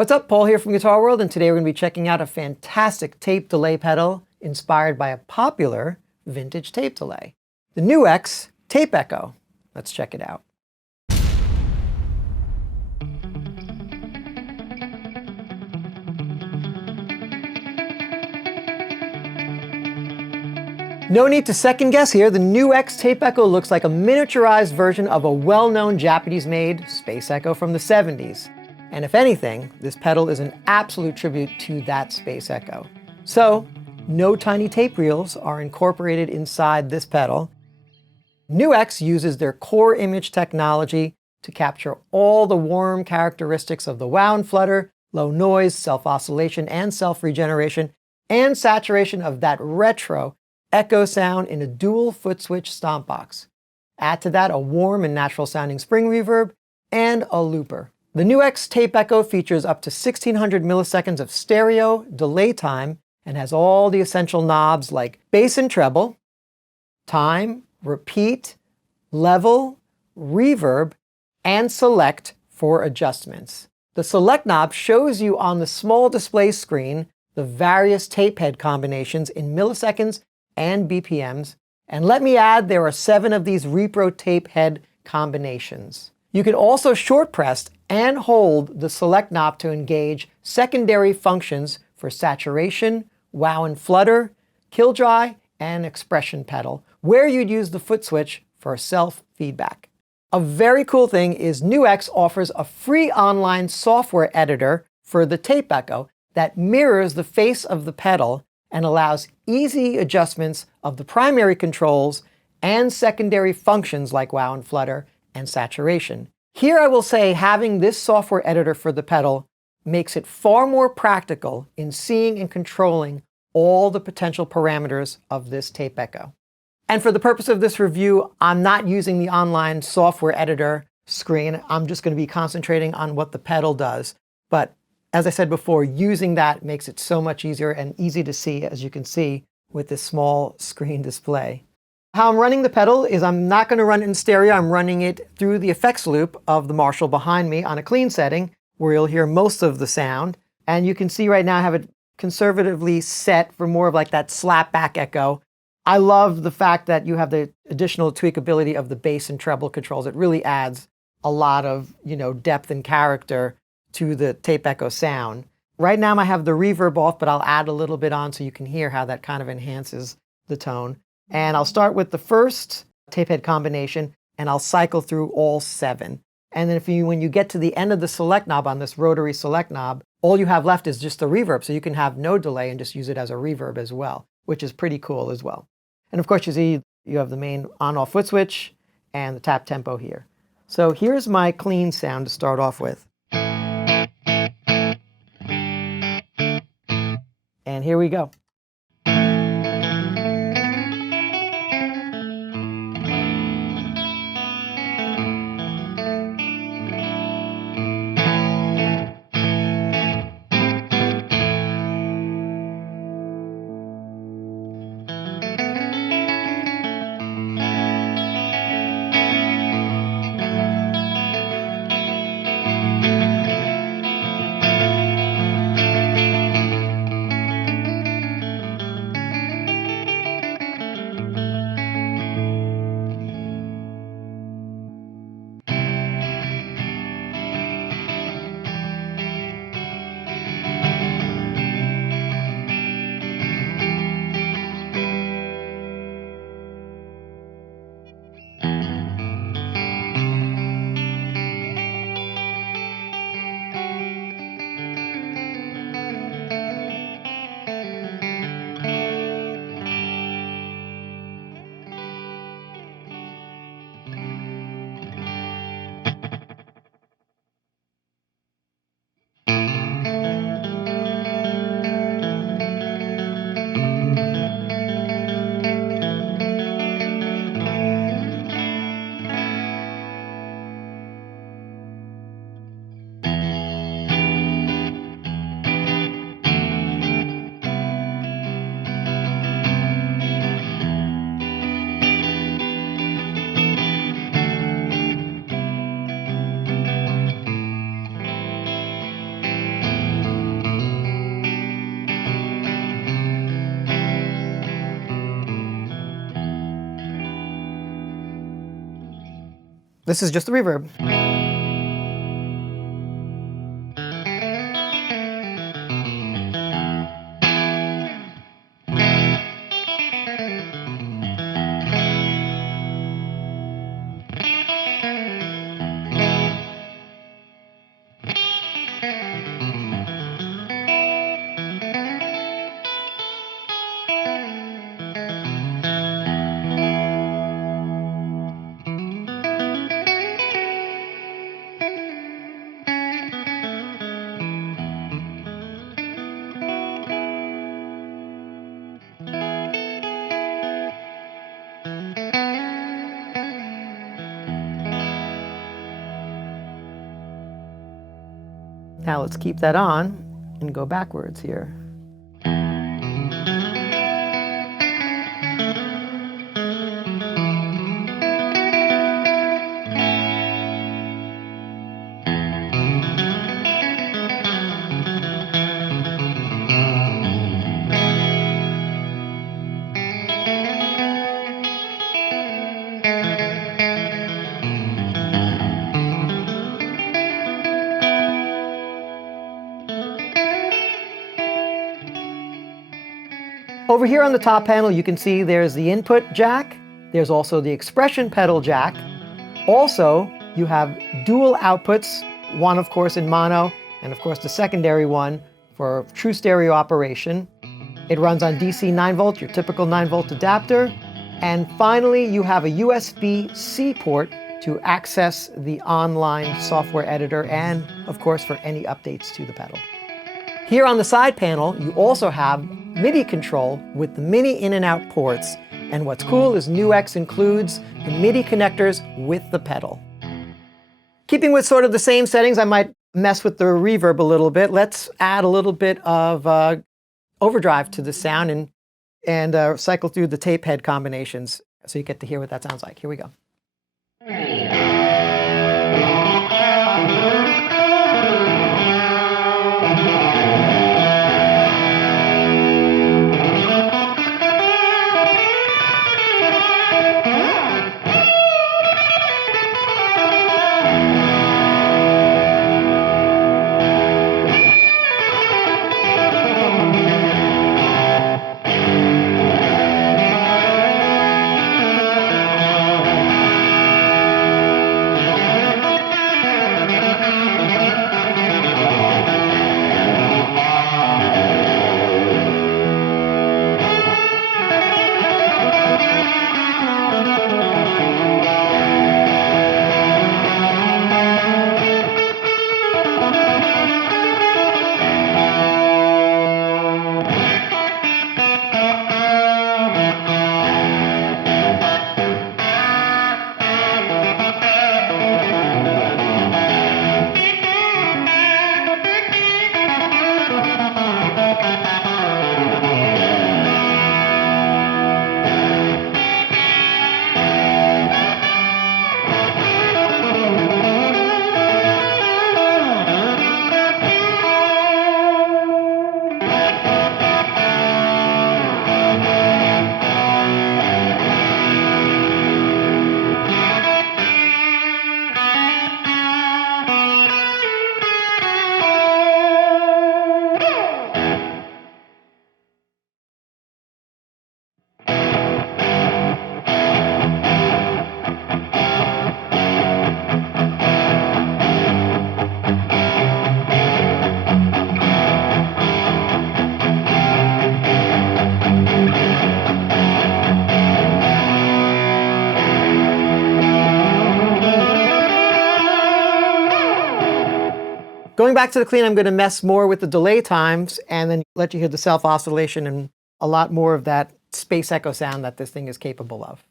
What's up, Paul here from Guitar World, and today we're going to be checking out a fantastic tape delay pedal inspired by a popular vintage tape delay, the NUX Tape Echo. Let's check it out. No need to second guess here, the NUX Tape Echo looks like a miniaturized version of a well-known Japanese-made Space Echo from the 70s. And if anything, this pedal is an absolute tribute to that Space Echo. So, no tiny tape reels are incorporated inside this pedal. NUX uses their core image technology to capture all the warm characteristics of the wow and flutter, low noise, self-oscillation, and self-regeneration, and saturation of that retro echo sound in a dual-footswitch stompbox. Add to that a warm and natural sounding spring reverb and a looper. The NUX Tape Echo features up to 1600 milliseconds of stereo delay time and has all the essential knobs like bass and treble, time, repeat, level, reverb, and select for adjustments. The select knob shows you on the small display screen the various tape head combinations in milliseconds and BPMs. And let me add, there are 7 of these repro tape head combinations. You can also short press and hold the select knob to engage secondary functions for saturation, wow and flutter, kill dry, and expression pedal, where you'd use the foot switch for self-feedback. A very cool thing is NUX offers a free online software editor for the Tape Echo that mirrors the face of the pedal and allows easy adjustments of the primary controls and secondary functions like wow and flutter and saturation. Here I will say having this software editor for the pedal makes it far more practical in seeing and controlling all the potential parameters of this Tape Echo. And for the purpose of this review, I'm not using the online software editor screen. I'm just going to be concentrating on what the pedal does. But as I said before, using that makes it so much easier and easy to see, as you can see with this small screen display. How I'm running the pedal is I'm not going to run it in stereo. I'm running it through the effects loop of the Marshall behind me on a clean setting where you'll hear most of the sound. And you can see right now I have it conservatively set for more of like that slap back echo. I love the fact that you have the additional tweakability of the bass and treble controls. It really adds a lot of, depth and character to the Tape Echo sound. Right now I have the reverb off, but I'll add a little bit on so you can hear how that kind of enhances the tone. And I'll start with the first tape head combination, and I'll cycle through all 7. And then when you get to the end of the select knob on this rotary select knob, all you have left is just the reverb. So you can have no delay and just use it as a reverb as well, which is pretty cool as well. And of course, you see you have the main on-off foot switch and the tap tempo here. So here's my clean sound to start off with. And here we go. This is just the reverb. Now let's keep that on and go backwards here. Over here on the top panel, you can see there's the input jack. There's also the expression pedal jack. Also, you have dual outputs, one of course in mono, and of course the secondary one for true stereo operation. It runs on DC 9 volt, your typical 9 volt adapter. And finally, you have a USB-C port to access the online software editor and of course for any updates to the pedal. Here on the side panel, you also have MIDI control with the mini in and out ports. And what's cool is NUX includes the MIDI connectors with the pedal. Keeping with sort of the same settings, I might mess with the reverb a little bit. Let's add a little bit of overdrive to the sound and cycle through the tape head combinations so you get to hear what that sounds like. Here we go. Going back to the clean, I'm going to mess more with the delay times and then let you hear the self-oscillation and a lot more of that space echo sound that this thing is capable of.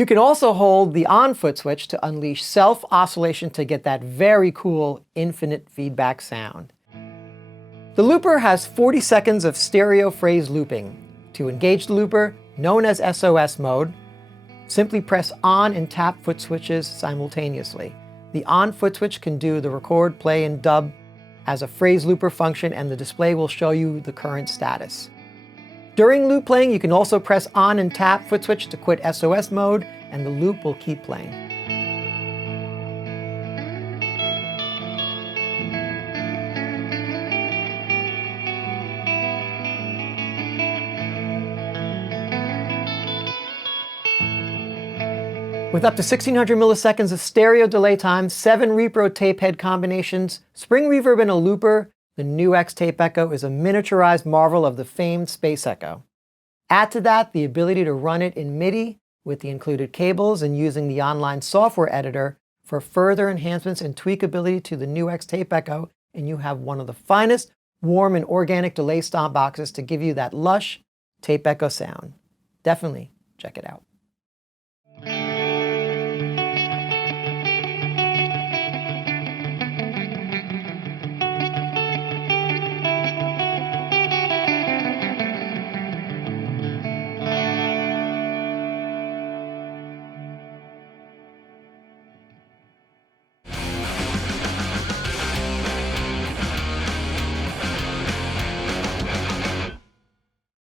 You can also hold the on foot switch to unleash self-oscillation to get that very cool infinite feedback sound. The looper has 40 seconds of stereo phrase looping. To engage the looper, known as SOS mode, simply press on and tap foot switches simultaneously. The on foot switch can do the record, play, and dub as a phrase looper function, and the display will show you the current status. During loop playing, you can also press on and tap foot switch to quit SOS mode, and the loop will keep playing. With up to 1600 milliseconds of stereo delay time, 7 repro tape head combinations, spring reverb, and a looper, the NUX Tape Echo is a miniaturized marvel of the famed Space Echo. Add to that the ability to run it in Midi with the included cables and using the online software editor for further enhancements and tweakability to the NUX Tape Echo, and you have one of the finest, warm, and organic delay stomp boxes to give you that lush Tape Echo sound. Definitely check it out.